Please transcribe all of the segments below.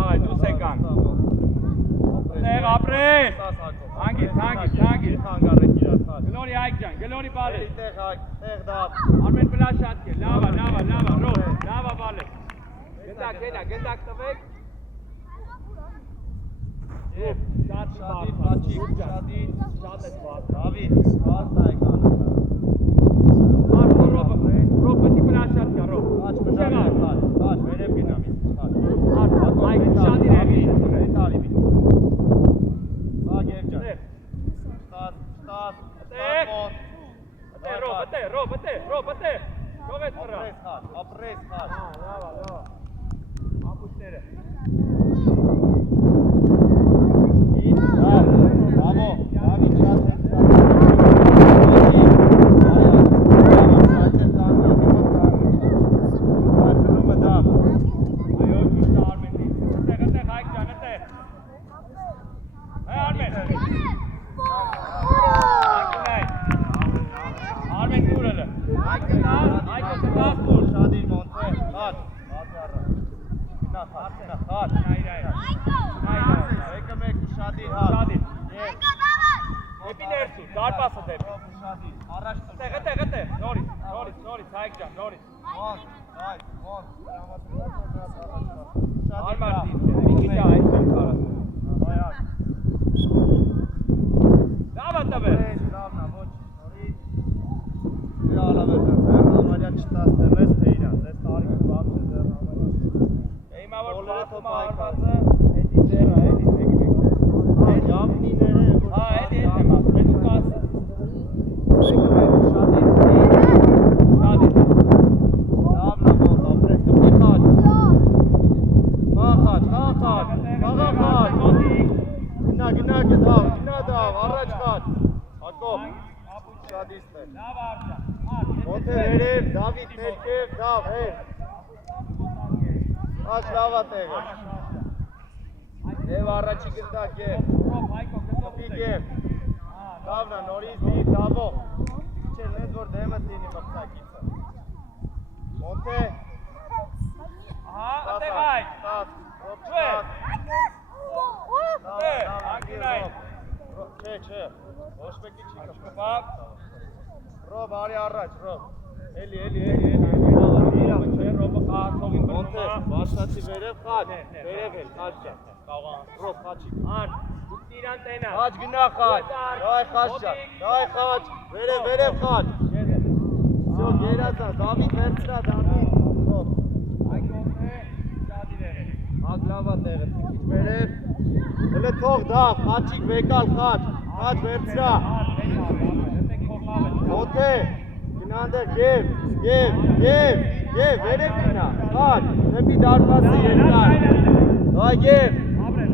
Աղայ, դուս եկանք Տեղ ապրես Հանգիս Գլորի այկ ջան, գլորի բալես Արմեն պլաշ ատկեր, լավա, ռոհ, լավա բալես Գնդակ տվեք Շատ ես բարձ Դավիթ, բարձ այկանը Ռոհ, պտի պլաշ ատկա, ռոհ Խաչ, վերև գնամի Այկ, շատ իրեղի Ագև ջան Ստաս Ռոհ, բտե Շողես վրա Ապրես խաչ Լավա Ապուշները Բավո Դավիթ շատ Խաչիկ վեկալ խաչ, խաչ վերցրա Մոթե, գնանդեղ գև, վերև գնա, խաչ, նեպի դարպասը երկար Հա գև,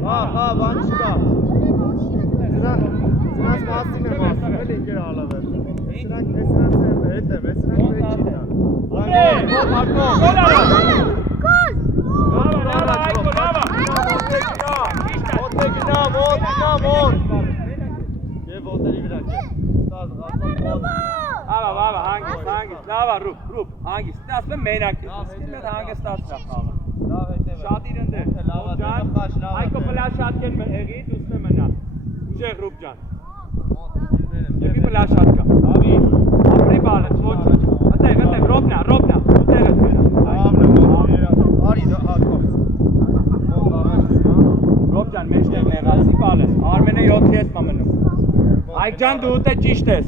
հա, բան չկա Սրանց մասին եմ ասում, էլ ինքեր ալավեր Սրանք հեսրանց եմ, հետ եմ, հեսրանք վետ չինա Մոտ Եվ ոտերի վրա Ավա, հանգիստ, լավա, ռուպ, հանգիստ Ասում եմ մենակ ես, հանգստացնա խաղը Շատ իր ընդեր, այկո պլաշ ատկեն էղի, դուսն է մնա Ուժեղ ռուպ ջան Եպի պլաշ ատկա, ավի, ապրի բալեց, ոչ Ատեղ, ռոբնա, ուտեղը Արի հատկով Ռոբ ջան, մեջտեղ նեղացի բալես, Արմենը 7 ես մամնում Այկ ջան դու ուտե ճիշտ ես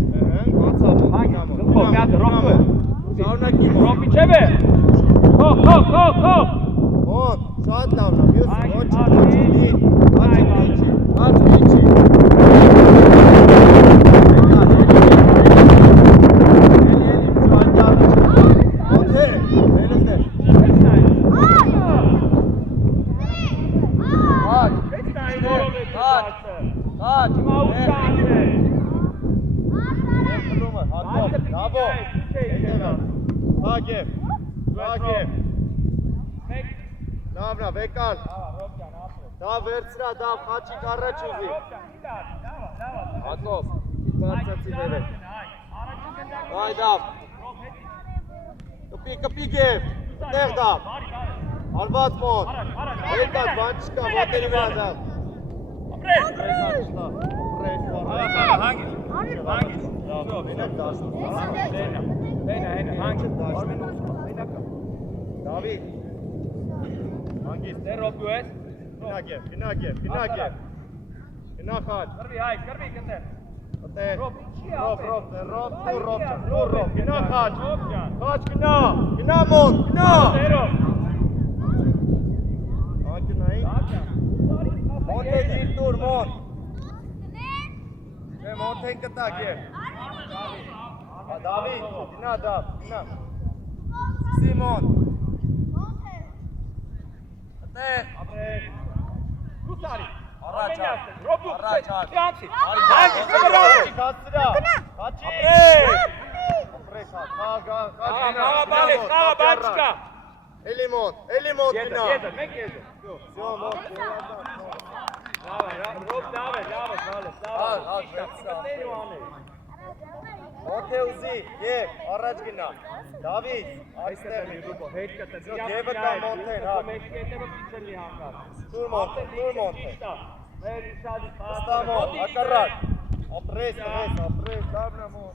Ռոբի չև է Հող Մոտ, շատ լավնա, մյուս ոչի Վեկալ, դա վերցրա, դա խաչիկ առաջ ուզի Հատով, բարձացի վերև Vai Dav. Կպի գև, տեղ Dav. Արված մոտ, հետած բանչկա, ոտերի վրա Dav. Ապրես։ Հանգիս։ Դավիթ։ Հանգիս։ Դե ռոպու ես։ Գնա խաչ։ Կրվի հայ, կրվի կտեր։ Ատեր։ Ռոպ, ինչի է ապեր։ Ռոպ, գնա խաչ։ Խաչ գնա մոտ, գնա։ Դերով։ Անկնային։ Մոտ է գիր տուր, մոտ։ Մոտ են կտակ է։ Դավիթ, գնա Դավ, գնա։ Սիմոն։ Ատեր։ Ապրես։ Դուսարի։ Առաջ, ռոպու, առաջ, ճանցի։ Հանգիս, Հանգիս, կացրա։ Խաչի։ ապրես։ Խաղա բալչկա։ Էլի մոտ գնա։ Եզը, մեկ եզը։ Всё, մոտ։ Ռոպ, լավ է, Մոտ է ուզի, եվ, առաջ գնա։ Դավիթ, այստեղ մի Ռոպը, հետ կտր։ Գևը կա մոտ են, հա։ Մեկ կետևը պիչելի հանգար։ Տուր մոտ է։ Մեր իշալի Ստա մոտ, ակարակ։ Ապրես, լավնա մոտ։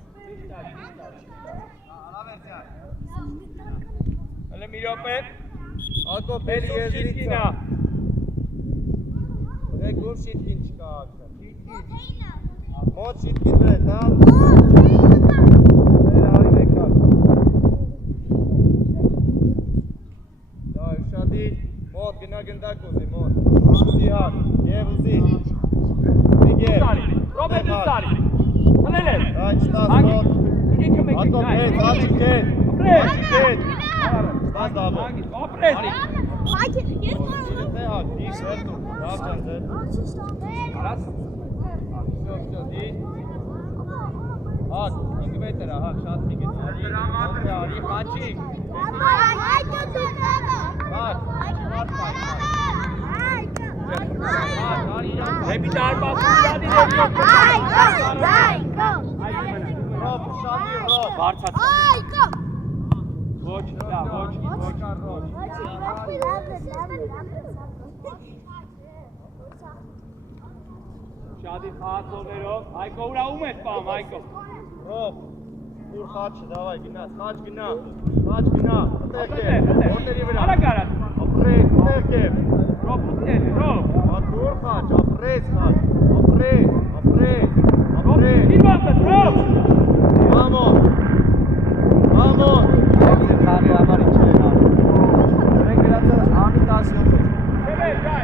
Հələ մի րոպե։ Ակո Մեր բերի եզրից շիտկինա։ Ռեգում շիտկին չկա ակը։ Մոտ շիտկին վրա, դա։ Մեր արի մեկար։ Դա ուշադիր, մոտ գնա գնդակ ուզի, մոտ։ Ուզի հակ, և ուզի։ Ռոպե դուսարի։ Հլել ես։ Դա չտաս մոտ։ Ատո հետ, աչիք հետ։ Ստաս դավը։ Ապրես։ Դե հակ, դիշ հետում, դավ ճան ձեր։ Արաս։ Հակ, 5 մետր է, հակ, շատ թիգ է։ Արի, խաչիկ։ Հեպի դարբասու շատի Ռոբ, շատի ռոբ։ Բարձած։ Ոչ, դա, ոչ։ Շատի խաղացողներով, Հայկո ուրա ում ես պահում, Հայկո։ Ռոբ, ուր խաչը, դավայ, գնաց, խաչ գնա, ատեղ ոտերի վրա։ Արա կարած։ Ապրես, ատեղ կև։ Ռոբ ուտել, ռոբ։ Ատուր խաչ, ապրես խաչ, ապրես։ Իրվածս, ռոբ։ Վամոն։ Ձեր խաղի համար ինչ են արի։ Դրեն գրածը անի 17 է։ Հեվեր, գայ։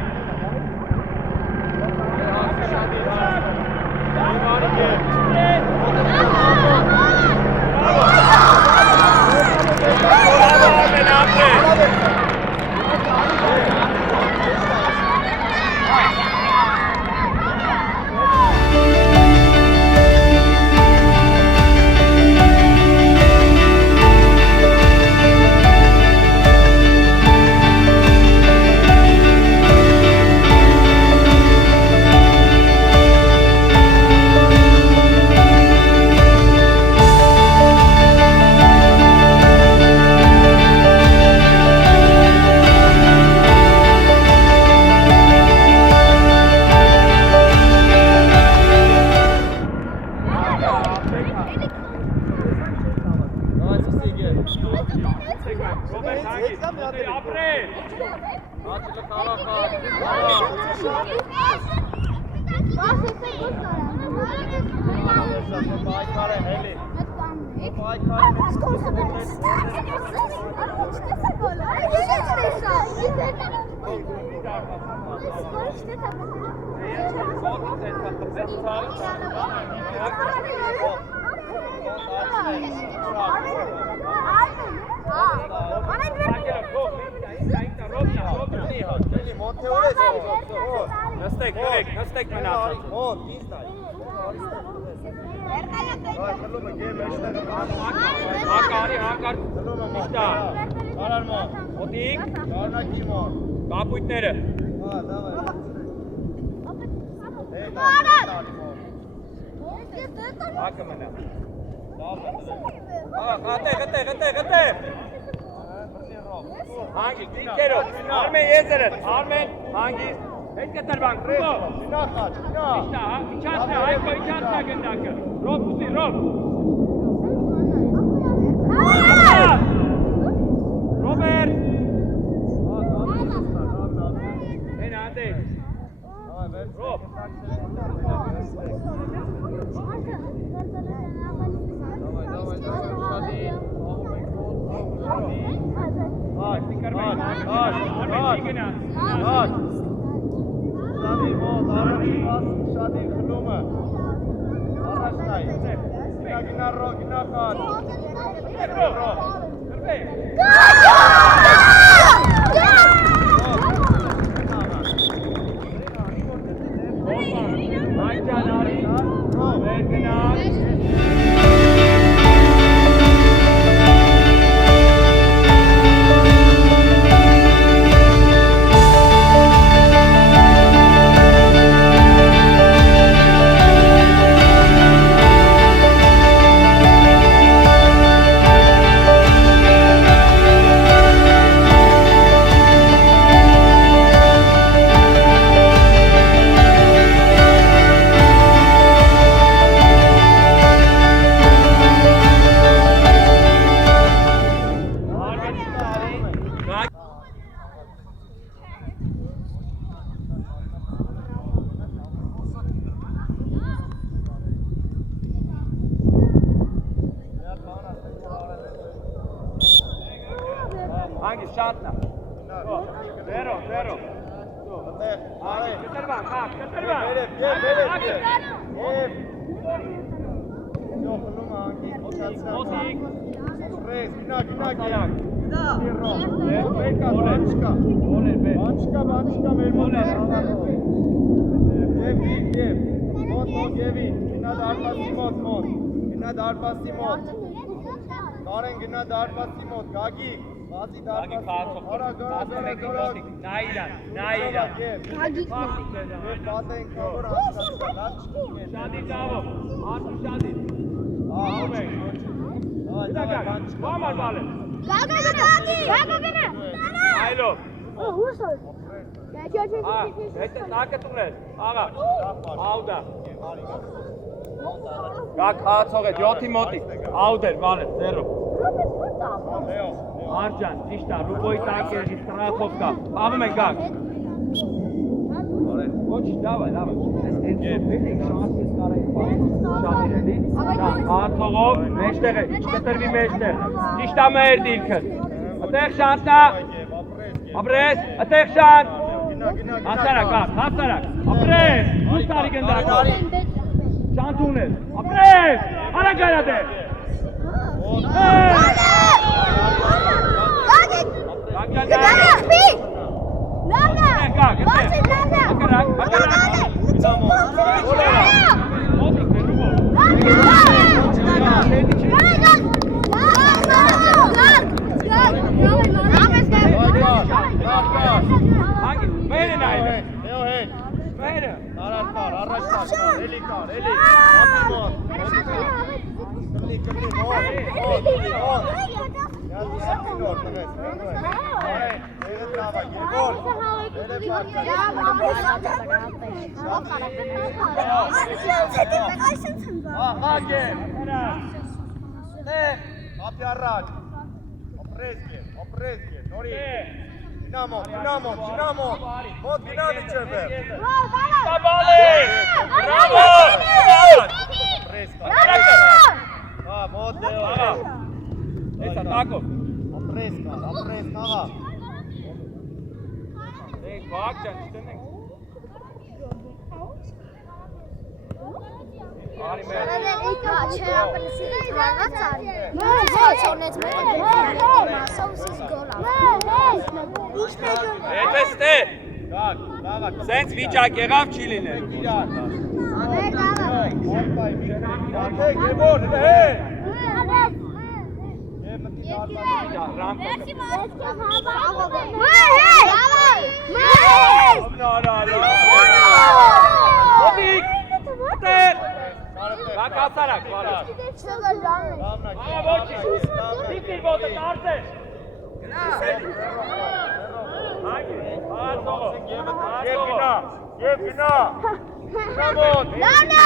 Նստեք մնացած։ Հանկար, իշտա։ Ոտիկ, կապույտները։ Հակը մնա։ Ղտե։ Հանգիստ, ինքերով, Արմեն եզերդ, Արմեն, հանգիստ, հետ կտրվանք, Ռուբո։ Շնախաչ, շնա։ Իշտա, իչացնա, Հայկո, իչացնա գնդակը, Ռոբ ուզի, Ռոբ։ Ռոբերտ։ Են անդեյ։ Ռոբ։ Շադի մոտ, շադի խլումը, առաջ նայ, գնա ռոք, գնա խար, Հանգիստ, շատնա։ Վերո։ Կտրվան, կտրվան։ Մոտիկ։ Բանչկա մեր մոտ գնա դարպասի մոտ Կարեն գնա դարպասի մոտ Գագիկ Բացի դարպասի մոտ Նայիրան Բաց ենք կավոր Շադի ծավով Արդու շադի Վամար բալը Այլով Հետը տակը տուներ Աղա Աուդա Գակ հացող է 7-ի մոտիկ Աուդեր բալը 0 Արջան ճիշտա Ռուբոյի տակերի ստրախով կա Աղում են գակ Ոչ լավ է Հացողով մեջտեղ է չկտրվի մեջտեղ Ճիշտա մեր դիրքը Ատեղ շանտնա Ապրես, ատեղ շանտ Հասարակ, ապրես Դուս տարի գնդակով Շանտ ուներ, ապրես Արագարադեր Մերը նայր Մերը Առաջ էլի կար, ապի մոտ Կլի, մոտ Նոր տվեց, ապի առաջ Ապրես գեր, նորի Գնա մոտ, մոտ գնա միջև Տաբալի, բրավո մոտ Էսա տակով ապրես կաղա Բակ ճան, չտնենք Արի մեր Հետես տե Սենց վիճակ եղավ չի լինել Մոտիկ Կատեր Կակա Հասարակ, բարի։ Ահա ոչի։ Դիպի ոտը դարձե։ Հագի, արտողը։ Եվ գնա։ Բրավո։ Լանո։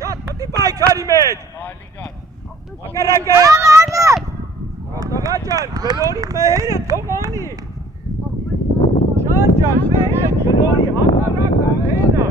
Շատ, մտի բայքարի մեջ։ Ակարակը։ Տղա ջան, գլորի մհերը թողանի։ Շան ջան, մհերը գլորի հակառակը մհենա։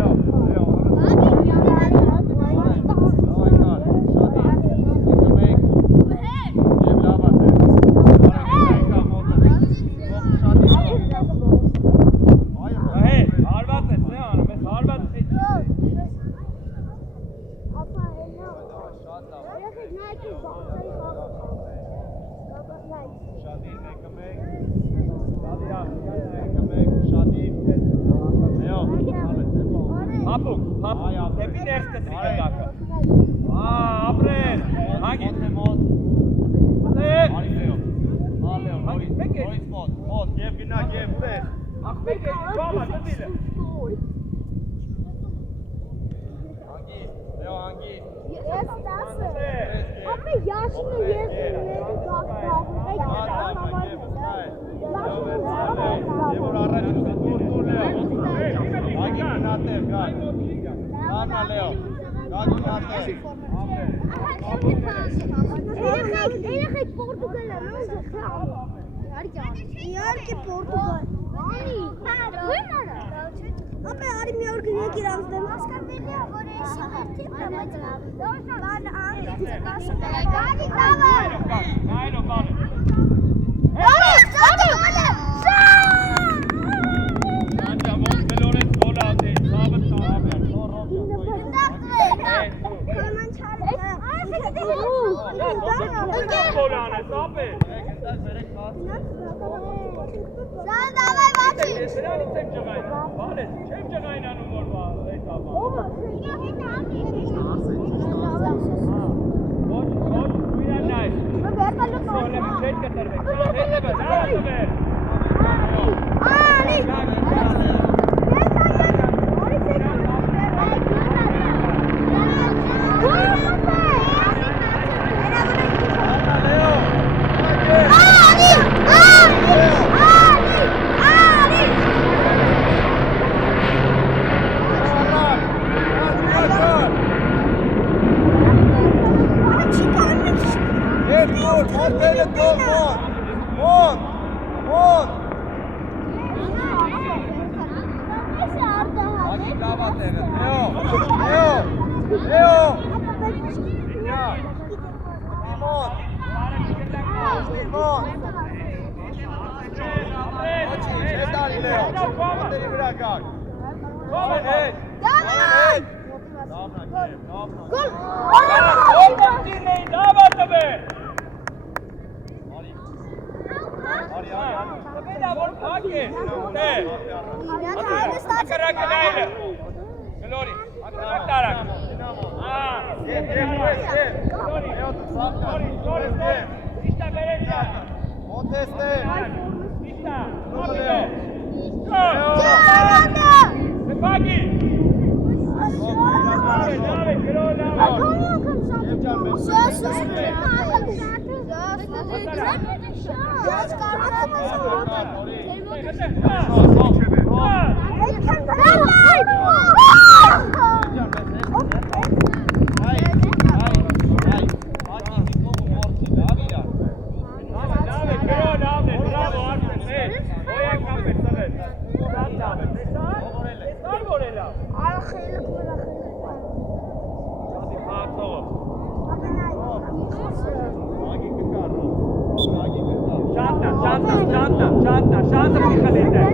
Շանտա, Միխալինը։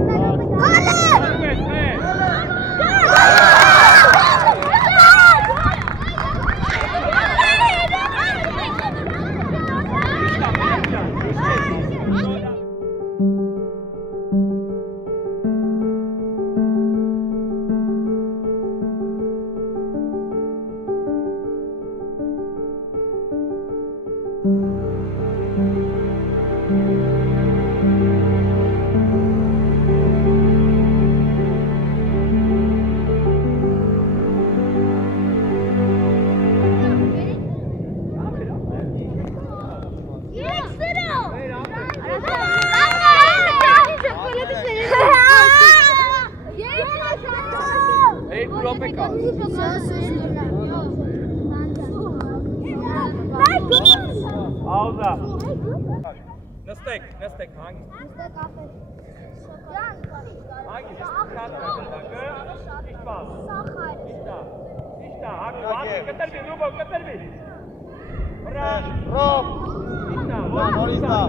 Նստեք, հանգիստ։ Հանգիստ, շատ գնդակը, ճիշտ բաց։ Ճիշտ է, հագի, կտրվի, Ռուբո, կտրվի։ Վրա, Ռոբ, ճիշտ է,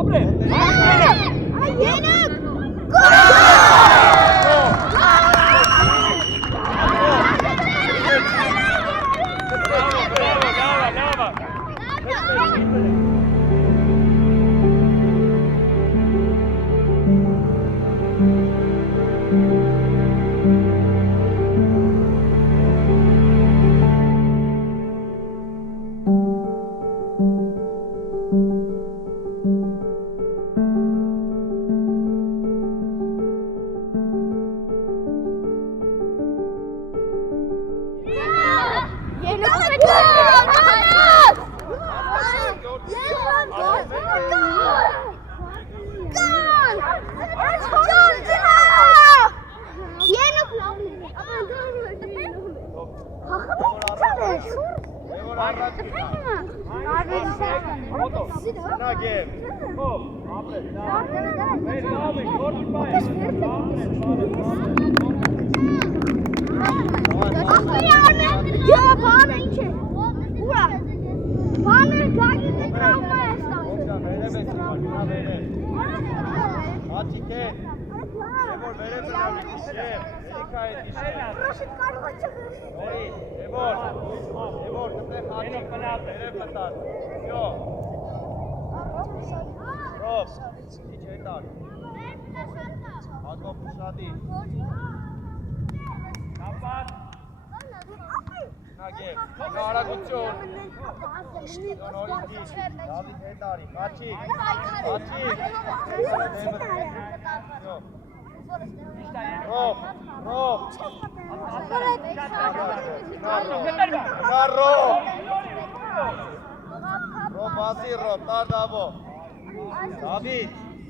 ապրե, Ենակ,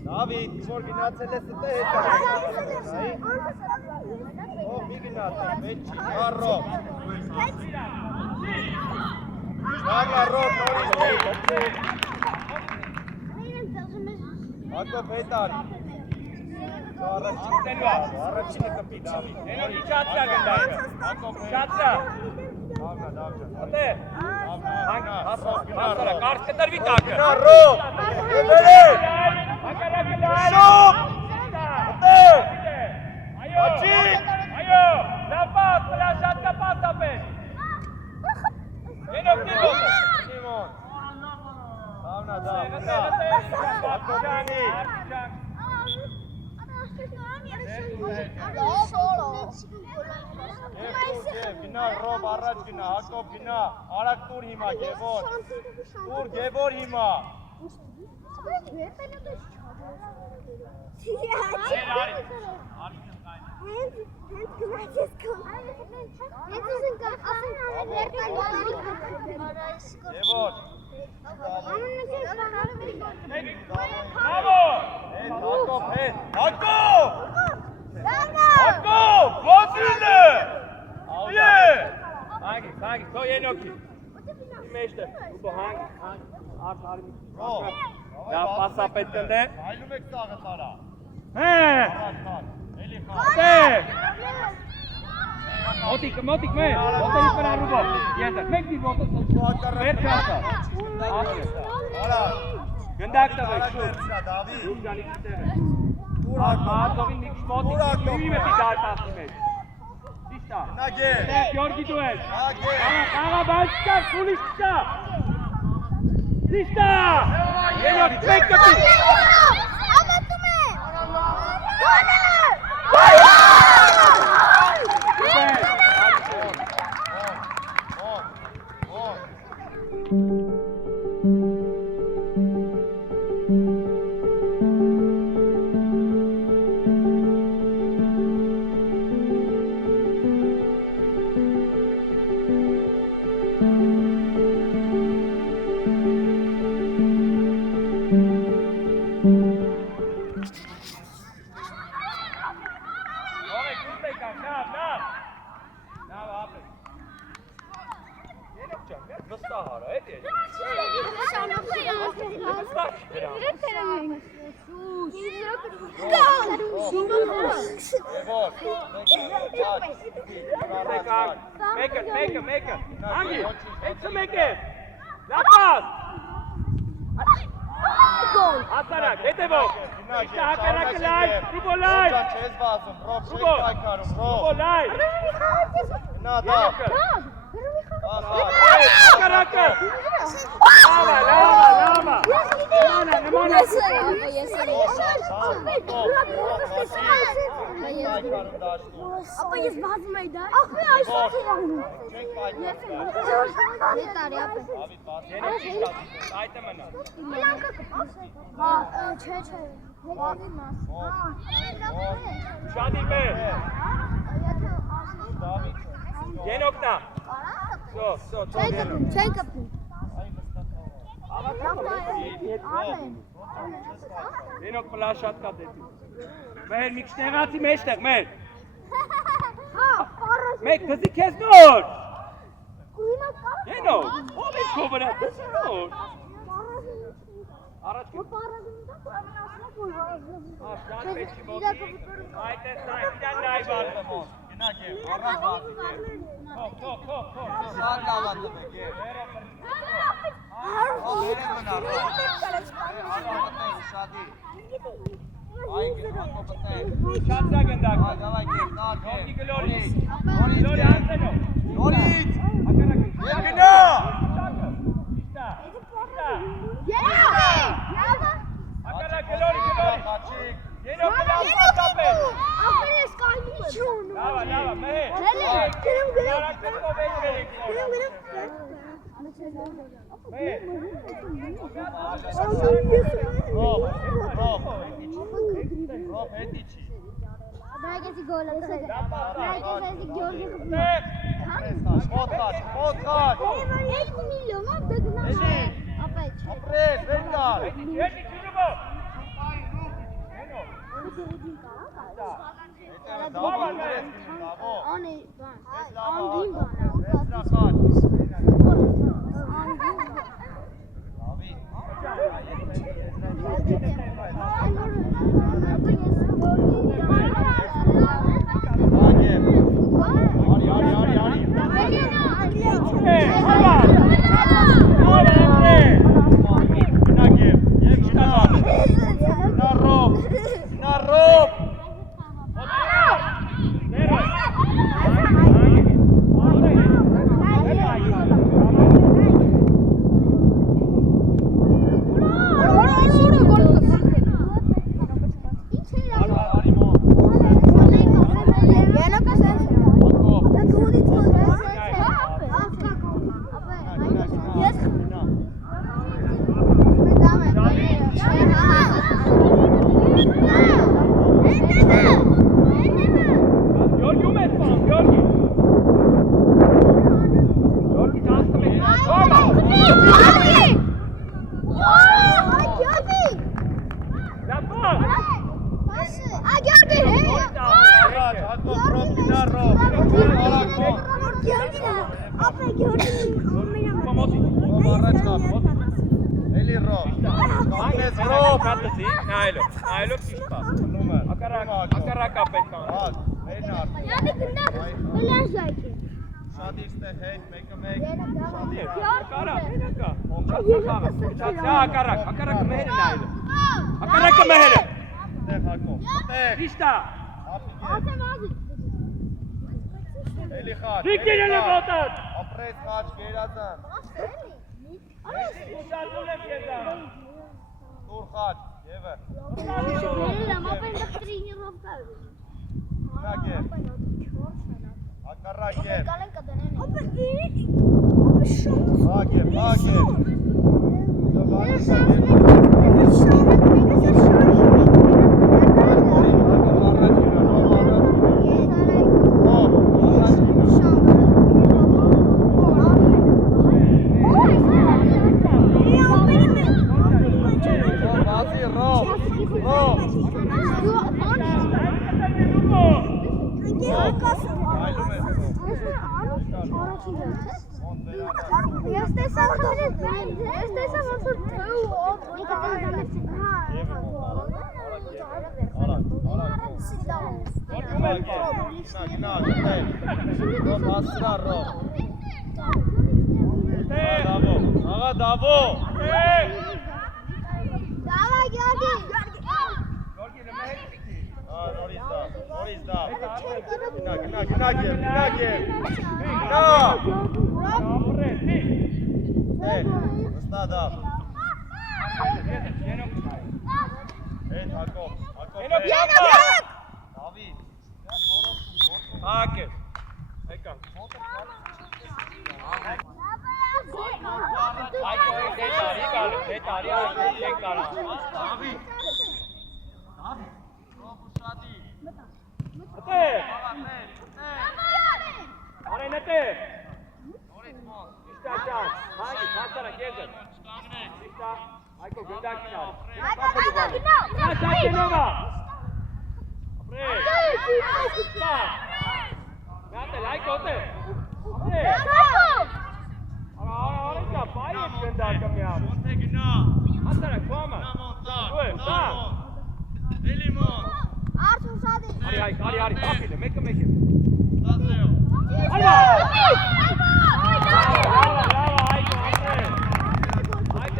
David, որ գնացել ես դե հետ։ Ո՞վ մի գնացել, մեջի, Ռոբ։ Ռոբ, նորից։ Հակոբ հետար։ Առաջինը կպի Դավիթ։ Ենո իջացրա գնդակը։ Իջացրա։ Ատե։ Հասարա, կարճ կտրվի տակը։ Ռոբ։ Դե։ Շոպ։ Ատե։ Այո, դապատ, պլաշատ կապատ ապեն։ Ենո Տիմոն։ Դավնա, Հակոբյանի։ Գնա Ռոբ առաջ գնա, Հակոբ գնա, արագ տուր հիմա, Գևոր, տուր Գևոր հիմա։ Գևոր։ Bravo! Հակոբ, Հակոբ! Հակոբ, ոդինը! Հանգի, քո Ենոքի։ Մեջտը, ուբո հանգի, արդ արի։ Դա պասապետ կնդե։ Այլում եք տաղը տարա։ Հե! Էլի Դե! Մոտիկ մե, ոտերի վրա Ռուբո։ Եզը, մեկ դի ոտը վեր չասա։ Արա։ Գնդակ տվեք, շուտ։ Դավիթ։ Դու գալի կտերը։ Մատովին մի քշմոտիկ, մի մետի դարտասի մեջ։ Ճիշտա։ Նագե։ Գյորգի դու ես։ Նագե։ Աղա բանչկա, քուլիշ չկա։ Ճիշտա։ Ենոք, մեկ կպի։ Sahara, hadi. Make it. Angie, make it. La paz. Hasanak, dete bok. İşte hakarak lay, rubo lay. Rubo lay. Hakarak. Lama. Limona. Apa jest bazma ida? Yeter ya. Şadi be. Ye nokta. So. Çay kapı. Ye nok flashat ka deti. Mer mikşterati meşter mer. Mek kızı kes dur. Ye no. O bir kovara. Dur. Araç git. Aşağı peşi bol. Haydi sahipten nay var. Kop. Sağ lavandı peki. Şansa gönder. Glory Anseno. Akara Glory. Yeno Lava, mehe. Rob Hedici. Herkesi gol atacak. Herkesi gördük. Podkaç. 1 milyon lan dedin ama. Apres, Vengar. Ես տեսա ոնց որ թեու Աղա դավո Դավայ Գյորգի նորից դա գնա վստահ դա հետ Հակոբ Դավիթ Հակե եկա Այո դետարի չեն կարա Դավիթ Արեն էտե Իշտա ճան Հագի հաստարա գեզր Իշտա Այկո գնդակին ար Աշա կենովա Ապրե Իշտա Նատել այկո տե Ապրե Արենկա բայ է գնդակը միավ Հաստարա կոմա Ուե սա Էլիմոն Արթուն սադի Արի պապիլը մեկը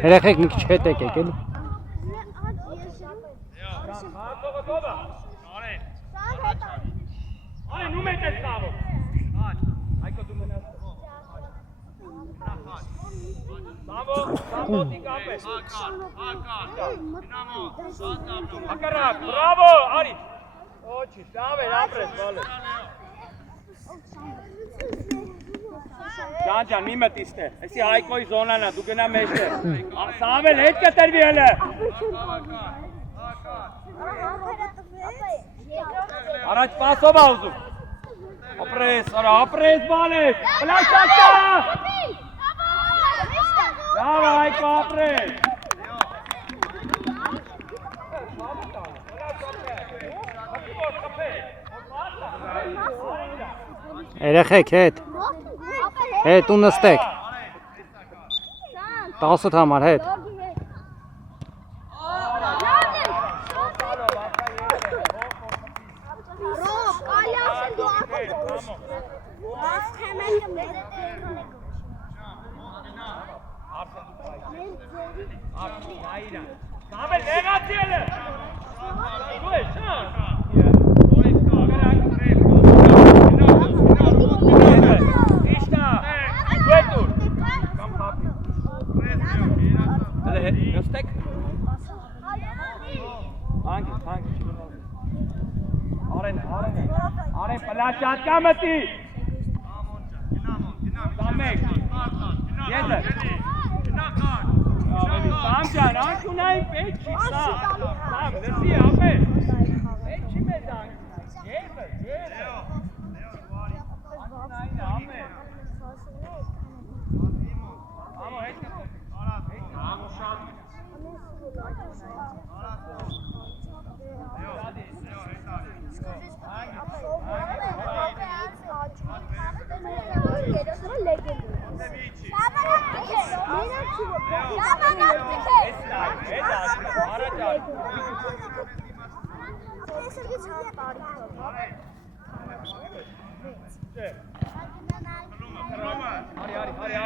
Երեխեք մի քիչ հետ եկեք էլի։ Արի նու մեծ ես կավոր Այկո դու մնաս Սամո տիկապ է Հակարակ, բրավո, արի Օչի, սավ է, ապրես, բալը Ջան, մի մտիստ է, էսի Հայկոյի զոնան է, դու գնա մեջտ է Սամել, հետ կտրվի հելը Առաջ պասով ավզում Ապրես, արա, ապրես, բալես, պլաշակա Դավա, Հայկո, ապրես Երեխեք հետ։ Հետ ու նստեք։ 10 համար հետ։ Սամել, նեղացի էլը Դու է, շան Իշտա, գետուր Կամ հապի Հələ նստեք Հանգի Արեն պլաշատկա մտի Սամեք Եզը Սամ ջան, անկունային պետ չի սամ Սամ, լսի ապե Պետ չի մեզ Եզը Անկունային ամե Ամո հետ Ամո շատ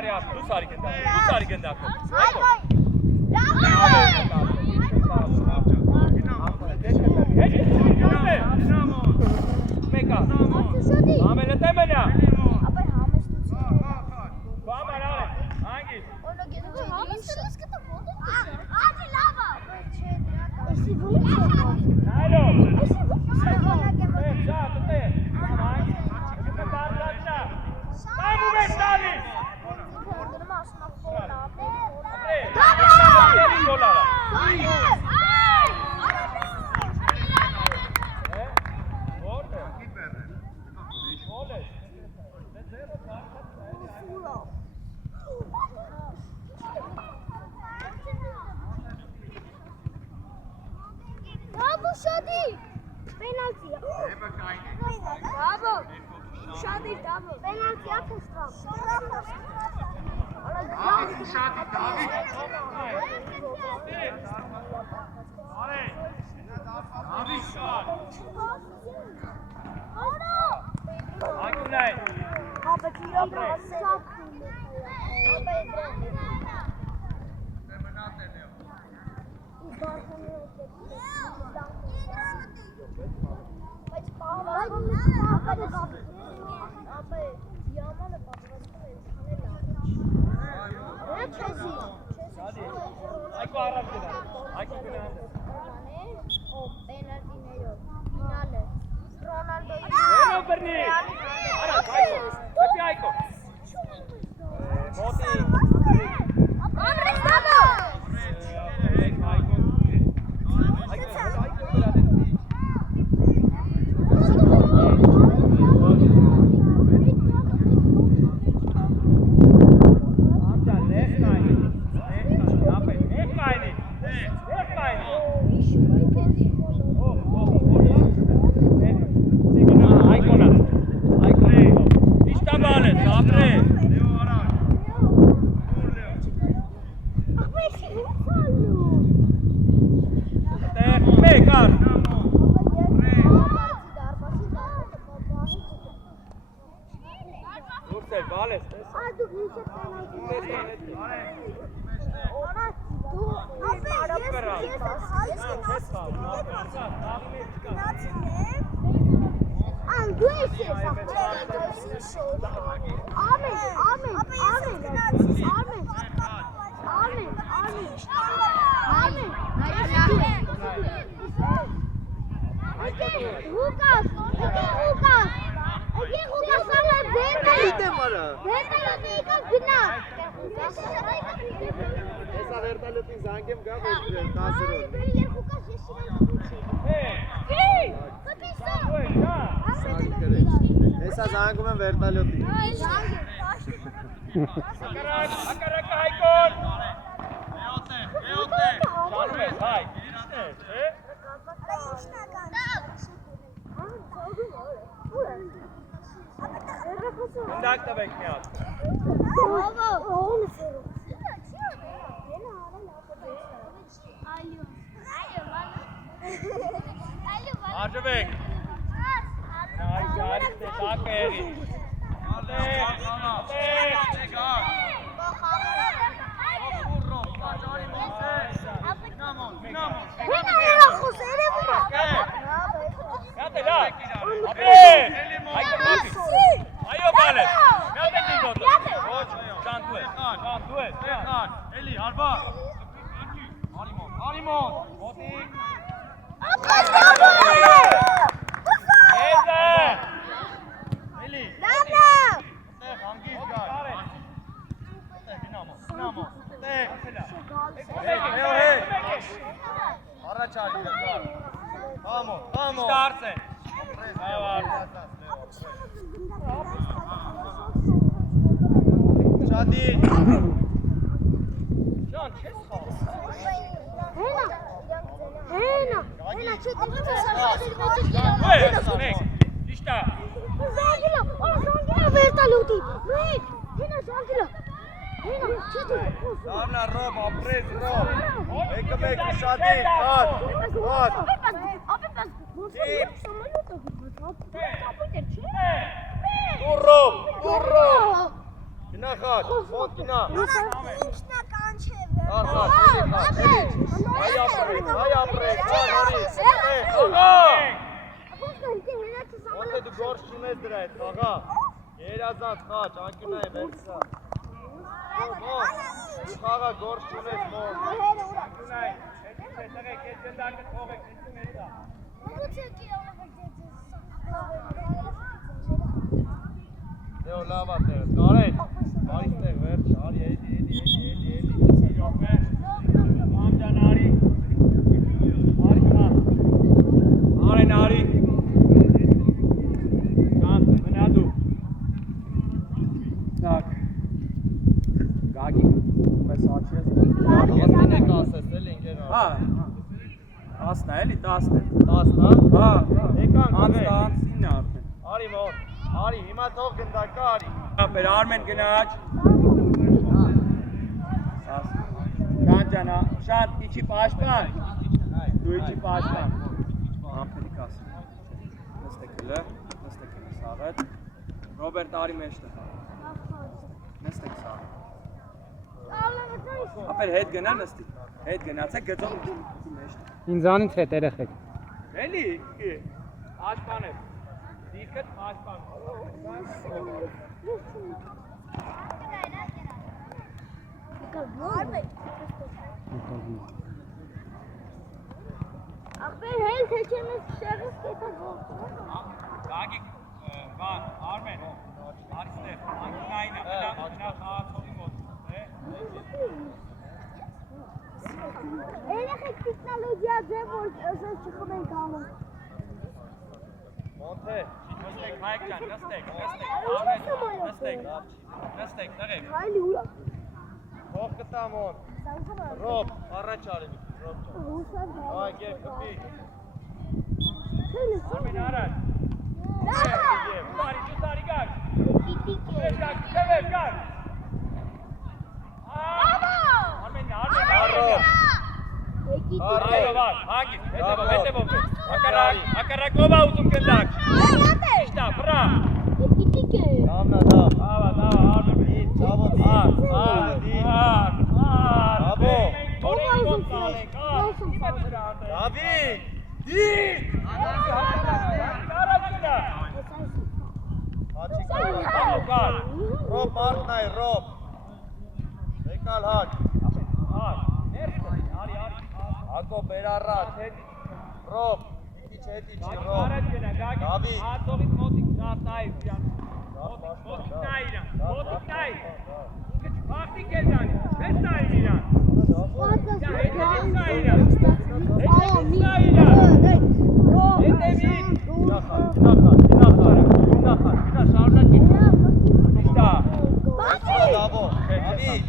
Արի, դու սարի գնդակը Մեկա Ամենը տեմենա Բամար արե, հանգիս Նայլո Շատ տե Հանգիս Կամ ու մեզ տալիս Penalty. Bravo. Shadi, bravo. Penalty atış tam. Արի, հիմա թող գնդակա արի։ Ապեր Արմեն գնաչ։ Կանջանա, շատ իջի պաշտպան։ Դու իջի պաշտպան։ Ամփելի կաս։ Նստեք սաղետ։ Ռոբերտ արի մեջտեղ։ Նստեք սաղետ։ Ապեր հետ գնա նստի։ Հետ գնացեք գծով մեջտեղ։ Ինձանից հետ երեխեք։ Էլի, պաշտպան է։ Դիրքդ պաշտպան։ Ախպեր հել թե չեմ ես շեղս կետա գողտ։ Գագիկ, բան, Արմեն, արիստեր, անգնայինա, մնա խաղացողի մոտ, Երեխեք տեխնոլոգիա ձև, որ ասած չխմենք անում։ Մոնթե, նստեք, հայք ճան, նստեք, Արմեն, նստեք, տղեք։ Հայլի ուրա։ թող կտա մոն։ Ռոբ, առաջ արի, Ռոբ ջան։ Հուսան Այ գեր կպի։ Արմեն առաջ։ Դուսարի գակ։ Տիտիկ է։ Գակ, գակ։ Արմեն, Ռոբ։ Այո, վար, հագի, հետևով։ Ակարակով ուզում գնդակ։ Իշտա, վրա։ Տիտիկ է։ Դավնա, Արմեն, դիտ, ծավո, դիտ, Աբո։ Դավիթ, դիտ։ Ռոբ մարդնայ, Ռոբ։ Եկալ հաչ։ Ակո բերառած, Ռոբ, հետիչ, Ռոբ։ Դավիթ։ Ածողից մոտիկ շարտայի վյան։ Մոտիկ նայ։ Պարտիկ է դանի, մեզ նայր իրան։ Դավո, Դավիթ։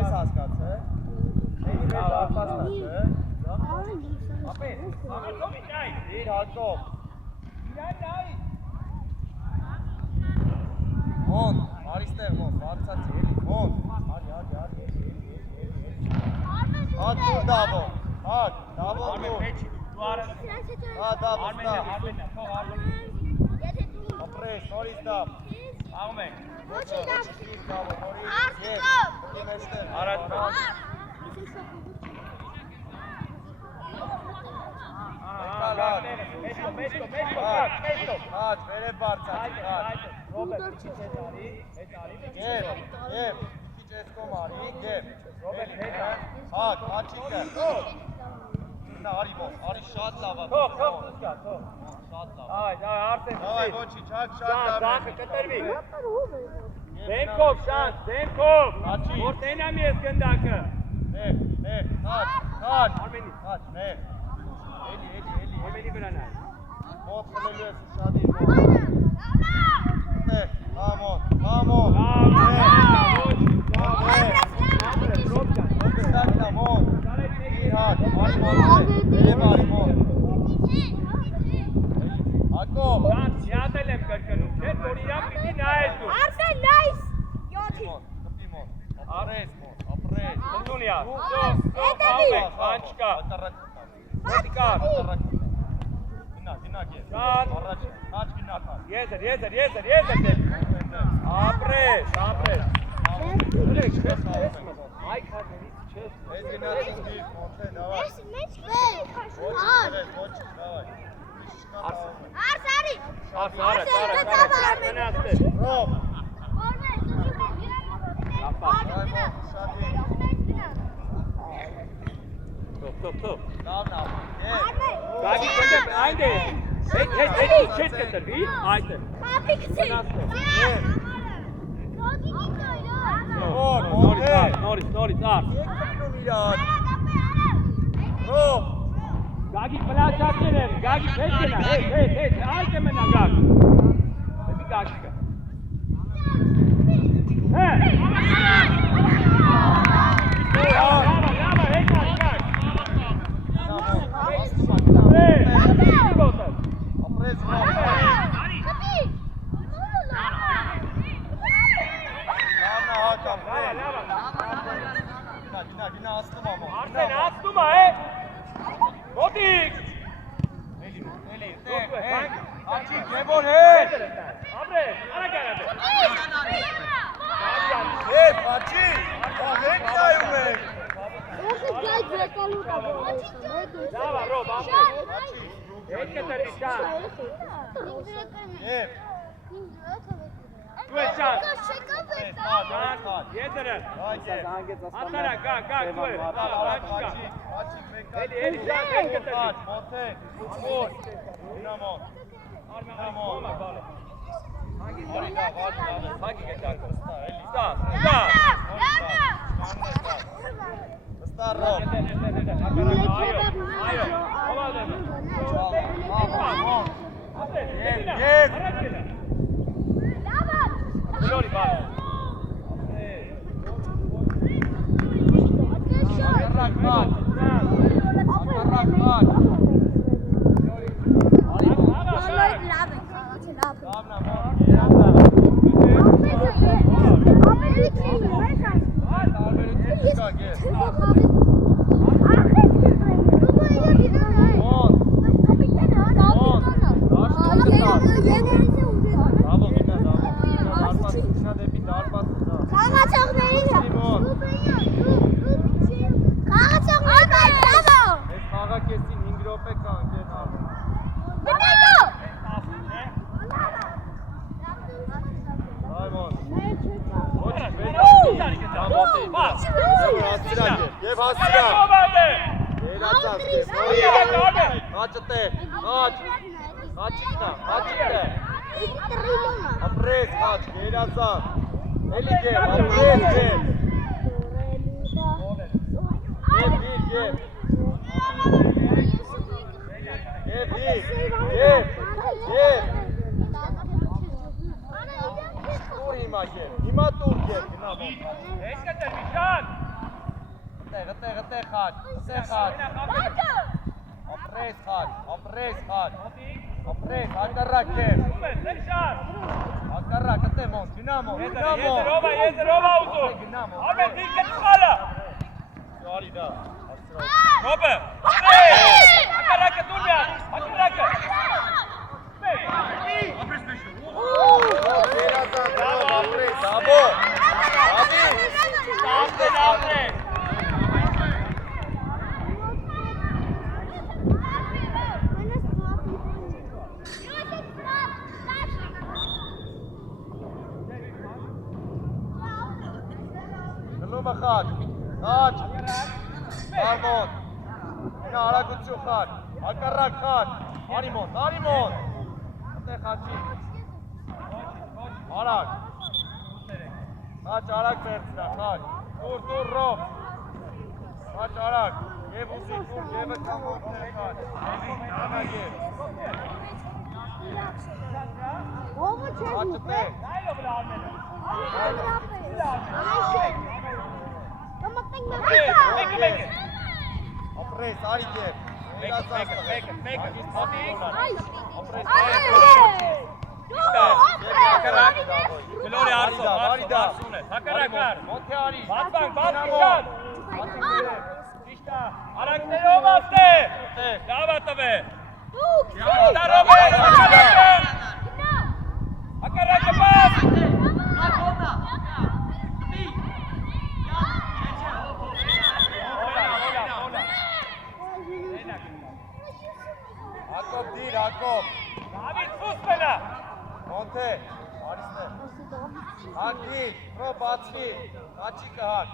Ես հասկաց, Էնի մեզ արկասնաց, Ապեր, աղացովի նայ։ Իր հարկով։ Իրան նայ։ Մոն, արիստեղ մոն, վարցացի, էլի, մոն։ Հատ դուր Դավո, հատ, Դավո Արմեն, դուր։ մեջի, դու արը։ Դավո, Արմենը, ստավ։ թող Արմեն։ Ապրես, նորից Դավ։ Աղում ենք։ Դավո, նորից, եվ, դի մեջտեղ։ Արած։ Մեջտո։ Հաչ, վերև բարձացի, հաչ։ Ռոբերտ, քիչ հետ արի, Եվ, քիչ ես կոմ արի, եվ։ Ռոբերտ, հետ արի։ Հաչ, հաչիկը։ Նա արի ոս, արի շատ լավա։ Թող, դուսկա, թող։ Շատ լավ։ Այ, արսեն, Դավայ, ոչի, շատ Շանց, լավ։ ախը, կտրվի։ Դեմքով, շանց, դեմքով։ Աչի։ Որ տենամ ես գնդակը։ Նեղ, հաչ, Արմենի։ հաչ, նեղ։ Էլի, Արմենի վրա նայ։ մոտ խլելու ես ուշադիր, մոտ։ Նեղ, համոն, Ոկստակնա, մոտ։ Իր հաչ, արի մոտ, վերև արի մոտ։ Ակով։ Շանց, յատել եմ կրկնում, չէ, որ իրան պիտի նայես դու։ Արսեն նայս։ Կպի մոտ, ապրես մոտ, ապրես։ Ընդունյա, աղում ենք, բան չկա։ Մոտիկար։ Գնա կեզ, Շան։ առաջ, հաչ գնակար։ Եզր դեպ։ Ապրես։ Ուրեք, չես մոտ, այ քարներից չես մոտ։ Ես գնացին դիր, մոնթե, դավայ։ Մեծ Ոչ, դավայ։ Արսարի։ Արդ, գնացտե։ Ռոբ, Թող։ լավնա, եվ։ Գագի կնդեպ, այնդ է։ Հետ չես կտրվի, այդ է։ Նորից, արդ։ Եկնում իրար։ Ռոբ, Գագի պլաշատներ են, Գագի հետ գնա, հետ, այդ է մնա Գագ։ Դեպի Գագիկը։ Լավա, հետ Գագ։ ապրես Ռոբ։ Գնա ասնում ամոն։ Արսեն ասնում է։ Մոտիկ։ Էլի, աչի դեբոր հետ։ Ապրե, արա գարա։ Աչի, հետ նայում եք։ Ո՞վ է եկալու տա։ Լավա, ռոբ, ապրե։ Հետ կտրի շան։ Դու ես շան։ Եդրը։ Ատարա, գա, դու ես։ Էլի շան, հետ կտրի։ Մոթե, մոտ, գնամոտ։ Հագի գետակը։ Ստա։ Վստահ ռոբ։ Այո, հովալ դեմ։ Եվ։ Լորի բալ։ Ակարակ բալ։ Ակարակ բալ։ Լավնա մոտ։ Տարբերություն չկա գեր։ Մոտ։ Դավո գնա, գնա դեպի դարպաս գնա։ Այս խաղակեսին 5 րոպե կա ընկեր նարդը։ Այմոն։ Ոչ վեր։ Եվ հասցրակ։ Երացած կես։ Հաճը տեր, հաճ։ Հաճիկնա, հաճիկնա։ Ապրես հաճ, երացած։ Էլի գեր, ապրես գեր։ Եվ դիր, եվ։ Եվ դիր, եվ, եվ։ Տուր հիմա գեր, հիմա տուր գեր, գնա մոտ։ Հետ կտրի շան։ Գտեղ խաչ, գտեղ խաչ։ Ապրես խաչ, ապրես խաչ։ Ապրես, ակարակ գեր։ Ակարակ, գտեղ մոտ, գնա մոտ, գնա մոտ։ Եզրովա ուզում։ Ամեն դիրքը ծխալը։ Արի դա, Ռոբը։ Ակարակը դուր միա, ակարակը։ երազան, ապրես, դաբո։ Աբի։ Ապրե։ Գնում է խաչ, խաչ, բարմոտ, գնա արագություն խաչ, ակարակ խաչ, արի մոտ, ատեղ խաչի, արագ, խաչ արագ վերցնա, խաչ, տուր ռոբ, խաչ արագ, և ուզի տուր, եվը կամ որդներ խաչ, անագ եվ, խաչը տեղ, ապրես, արի գեր, Գլորի արսուն է, հակարակար, բացվանք, բացվիշան, արակներով աստ է, լավ ատվ է, հակարակը բաց, Հակոբ դիր, Հակոբ, Դավիթ խուստ մենա, Մոնթե, արիստեր, հակի, պրո բացվի, հաչիկը հակ,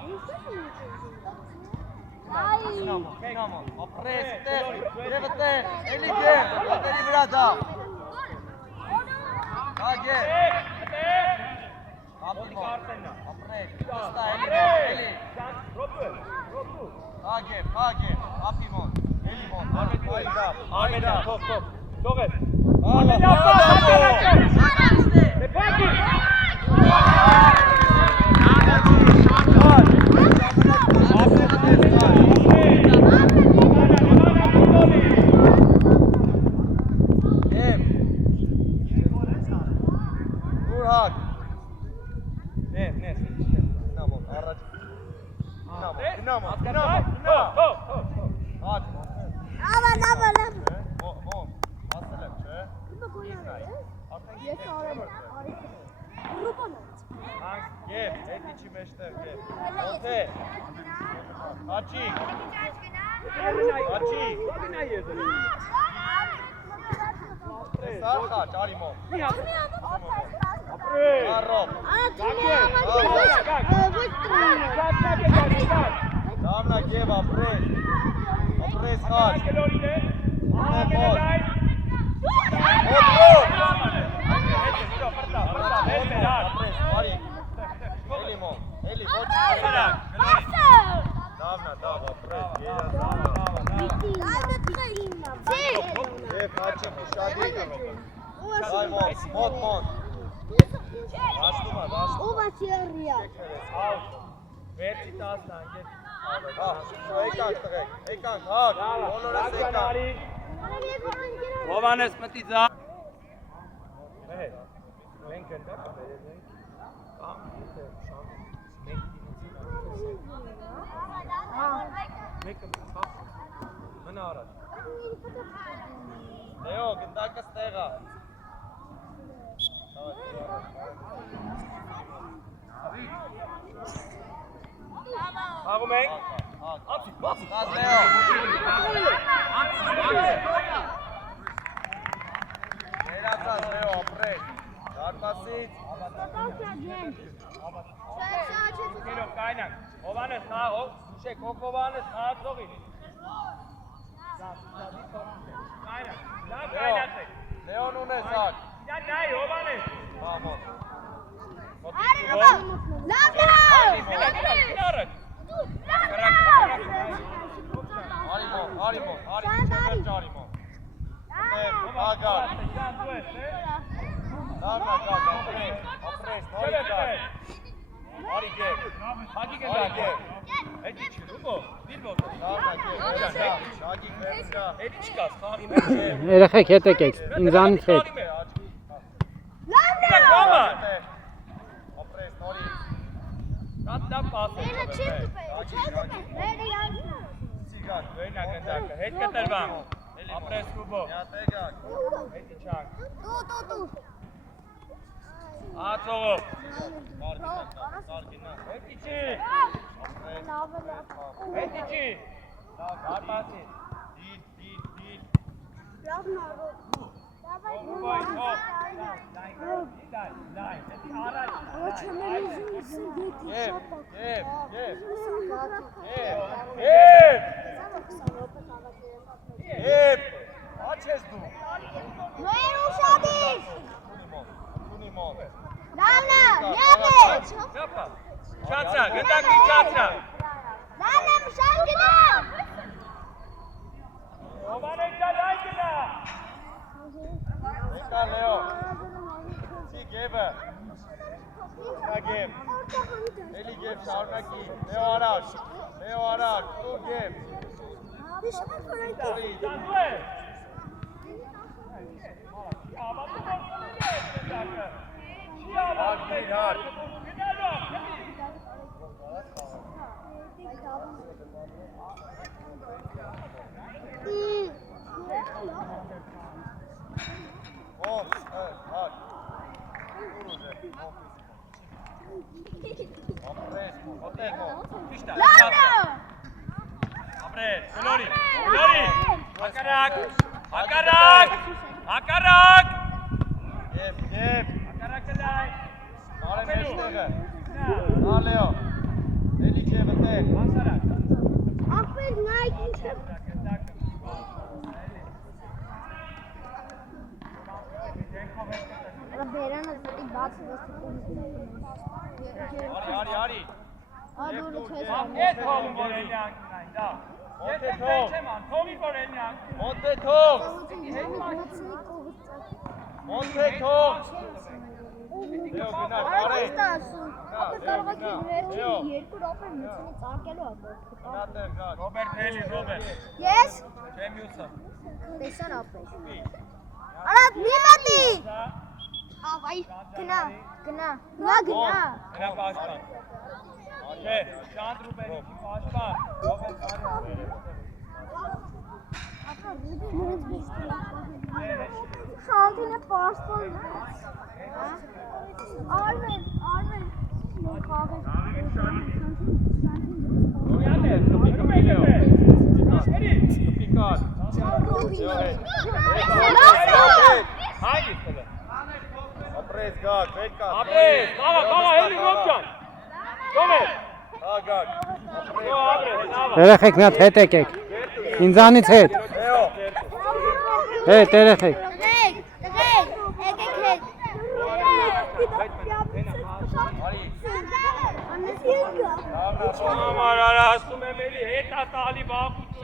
գնամոն, ապրես, տեղ, եվը տեղ, էլի գեր, ատերի վրա դա, հա գեր, ապի մոն, ապրես, ուստա, էլի, հա գեր, ապի մոն, էլի մոն, Արմենա, թող, թող ես, Ալա, Damna geb apres. Apres khach. Հովանես մտի ձա Leo, գնդակը ստեղ է։ Աղում ենք Բաց Leo։ Ներածած Leo, ապրես։ Դարպասից։ Կերով կայնանք Հովանես նաղով Շեք Հովանես նաղացողի Կայնանք Լավ կայնանք Leon ունես հակ։ Դա նայ Հովանես Վամոտ։ Երեխեք հետ եկեք, ինձանից հետ։ Հետ կտրվամ, ապրես կուբով, հետ իչանք, ացողով, հետ իչի, հետ իչի, դարպասի, Աչ ես դու։ Նոյր ուշադիր։ Լանա, միավեջ։ Չացա, գնդակի չացա։ Լանա, մշան գնա։ Հովանես ջան այն գնա։ Եկա Լեո։ Չի գևը։ Նա գև։ Էլի գև շարունակի։ Լեո արագ։ Լեո արագ, դու գև։ Դանդու է։ Հակարակ Գև, գև։ Հակարակը լայ Բարև մեջտեղը։ Նա Լեո։ Էլի գևը տեղ։ Հասարակ Ախպեր նայք ինչ է։ Բերանը զտի բաց Արի։ Ադուրը չես Այդ հողում որենյանքն այն, դա Մոտ է թող։ Թողի որենյանք Մոտ է թող։ Մոտ է թող։ Լեո գնա, կարե։ Ապա կարող եք վերջին երկու րոպե մյուսինից արկելու ապա։ Գնա տեղ գա։ Ռոբերտ Հելի, Ռոբերտ Ես Չեմ յուսը տեսան ապա։ Արադ մի մատի։ Ավայ, գնա, գնա, նա գնա։ Գնա պաշտպան։ Չէ, Շանտ Ռուբենիչի պաշտպան։ Ռոբեն Սարյանը։ Շանտինը պաշտպան։ Արմեն, խաղը։ Յանը, կպիկը մելը։ Կպիկար։ Հագի կլը։ Ապրես գակ, վետ կա։ Ապրես, կաղա, հելի Ռոբջան։ Գոմեր։ Հա գակ։ Երեխեք մի հատ հետ եկեք։ Ինձանից հետ։ Էո։ Հետ երեխեք։ Համար ասում եմ էլի հետ ատալի բաղություն։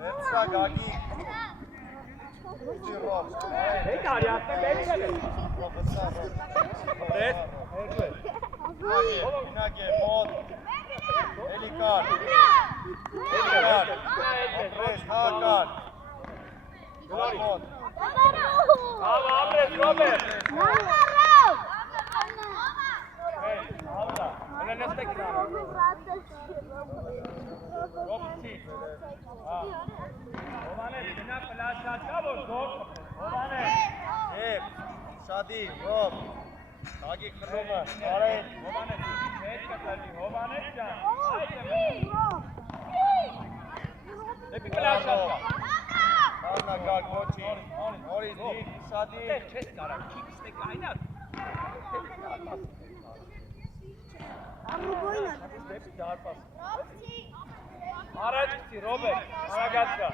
Վերցրա գագի։ Ուջի ռոբ։ Հետ արի ասեմ բերել է։ Ռոբսա ռոբ։ Ապրես։ Գնակ է, մոտ։ Էլի կար։ Ապրես, հա կար։ Մոտ։ Աղա ապրես Ռոբեր։ Հələ նստեք իրան։ Ռոբցի։ Հովանես, գնա պլաշատ կա, որ զոր կպրես։ Հովանես։ Եվ, շադի, ռոբ։ Գագի խրումը, արեն։ Հովանես, հետ կտրի, Հովանես ջան։ Դեպի պլաշատ կա։ Աննա գակ, ոչի։ Նորից դիք, շադի։ Չես կարակ, չի կստեք այնատ։ Դեպի դարպաս։ Առաջցի, Ռոբեր, արագած կա։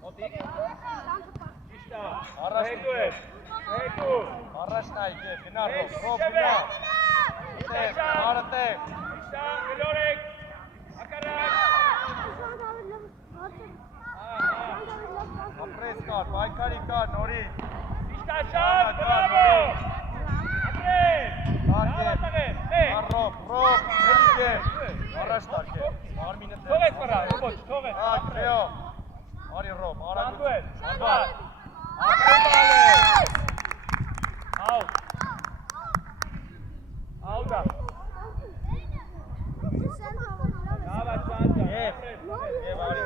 Մոտիկ։ Իշտա, հետու ես, հետու։ Առաջնա իկե, գնա ռոբ, գնա։ Տեղ, արը տեղ։ Իշտա, գլորեք, ակարակ։ Ապրես կար, բայկարի կար, նորից։ Իշտա շատ, բրավո։ Ապրես, Ակե, առոբ, ռոբ, էլիք է, առաջ տակ է, արմինը տեղ։ թող ես վրա, ոչ, թող ես։ Ակ, ռեո, արի ռոբ, Շանդու արագություն, ես, շանդար, Out. Outa. Dava Santa. Եվ արի,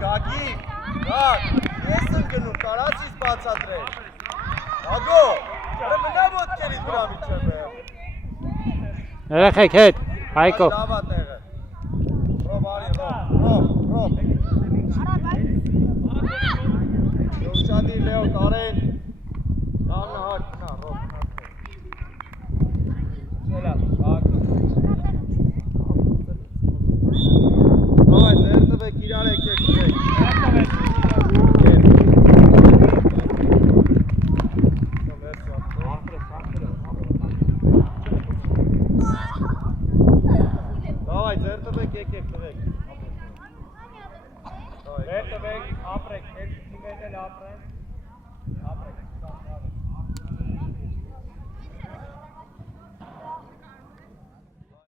Գագիկ, գակ, ես եմ գնում, կարաս իս բացատրել։ Ագո, մնա ոտքերից վրա միջև է։ Երեխեք հետ, Հայկո։ Լավ է տեղը։ Ռոբ արի, ռոբ։ Ուշադի Լեո Կարեն։ Լավն է հարկ, նա, ռոբ։ Սելա, բակ։ Давай, ձեր տվեք, իրար եկեք տվեք։ Давай, ձեր տվեք, եկեք տվեք։ Ձեր տվեք, ապրեք, 5 մետր ապրեն։ Ապրեք,